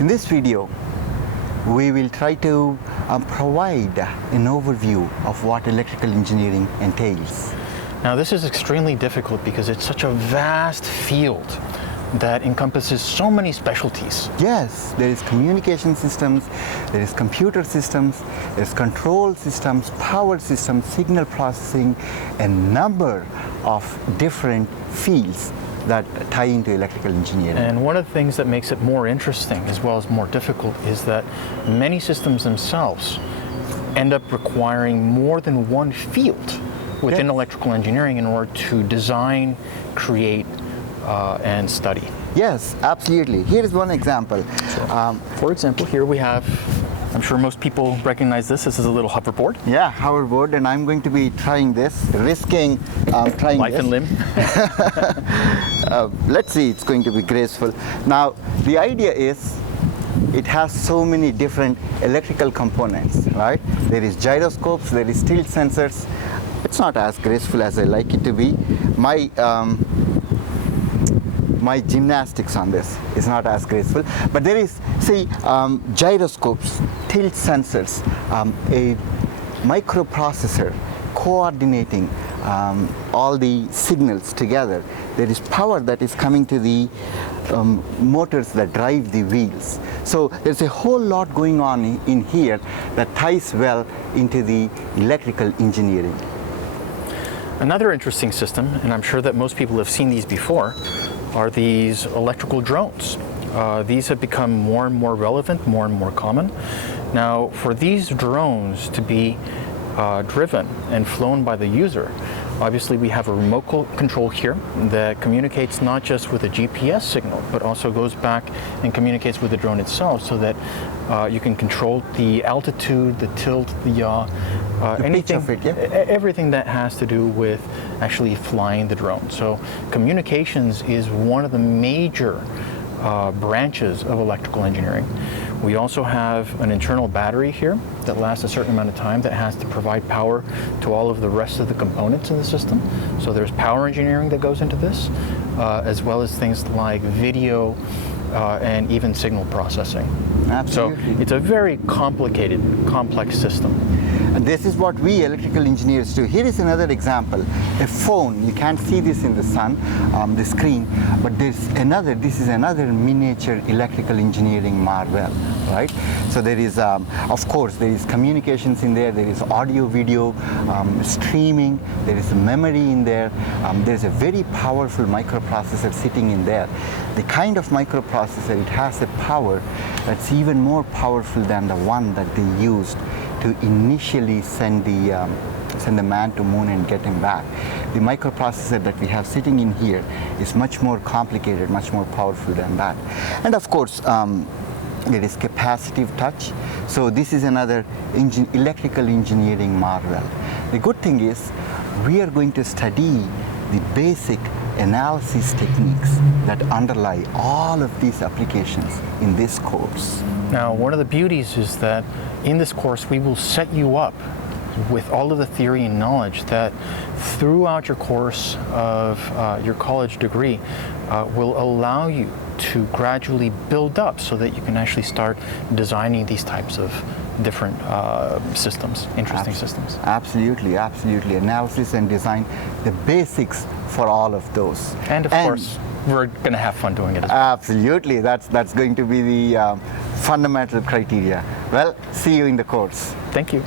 In this video, we will try to provide an overview of what electrical engineering entails. Now, this is extremely difficult because it's such a vast field that encompasses so many specialties. Yes, there is communication systems, there is computer systems, there's control systems, power systems, signal processing, a number of different fields that tie into electrical engineering. And one of the things that makes it more interesting as well as more difficult is that many systems themselves end up requiring more than one field within Yes. electrical engineering in order to design, create, and study. Yes, absolutely. Here is one example. For example, here we have, I'm sure most people recognize this. This is a little hoverboard. Yeah, hoverboard, and I'm going to be trying this, risking trying Life this. and limb. Let's see, it's going to be graceful. Now, the idea is it has so many different electrical components, right? There is gyroscopes, there is tilt sensors. It's not as graceful as I like it to be. My gymnastics on this is not as graceful, but there is, see, gyroscopes, tilt sensors, a microprocessor coordinating all the signals together. There is power that is coming to the motors that drive the wheels. So there's a whole lot going on in here that ties well into the electrical engineering. Another interesting system, and I'm sure that most people have seen these before, are these electrical drones. These have become more and more relevant, more and more common. Now, for these drones to be driven and flown by the user, obviously we have a remote control here that communicates not just with a GPS signal, but also goes back and communicates with the drone itself so that you can control the altitude, the tilt, the yaw, anything, pitch of it, yeah? everything that has to do with actually flying the drone. So communications is one of the major branches of electrical engineering. We also have an internal battery here that lasts a certain amount of time that has to provide power to all of the rest of the components in the system. So there's power engineering that goes into this, as well as things like video and even signal processing. Absolutely. So it's a very complicated, complex system. And this is what we electrical engineers do. Here is another example, a phone. You can't see this in the sun, the screen, but this is another miniature electrical engineering marvel, right? So there is, of course, there is communications in there, there is audio, video, streaming, there is memory in there, there's a very powerful microprocessor sitting in there. The kind of microprocessor, it has a power that's even more powerful than the one that they used to initially send the man to moon and get him back. The microprocessor that we have sitting in here is much more complicated, much more powerful than that. And of course, there is capacitive touch. So this is another electrical engineering marvel. The good thing is we are going to study the basic analysis techniques that underlie all of these applications in this course. Now, one of the beauties is that in this course, we will set you up with all of the theory and knowledge that throughout your course of your college degree will allow you to gradually build up so that you can actually start designing these types of different systems, interesting systems. Absolutely, absolutely. Analysis and design, the basics for all of those. And of course, we're going to have fun doing it as well. Absolutely, that's going to be the fundamental criteria. Well, see you in the course. Thank you.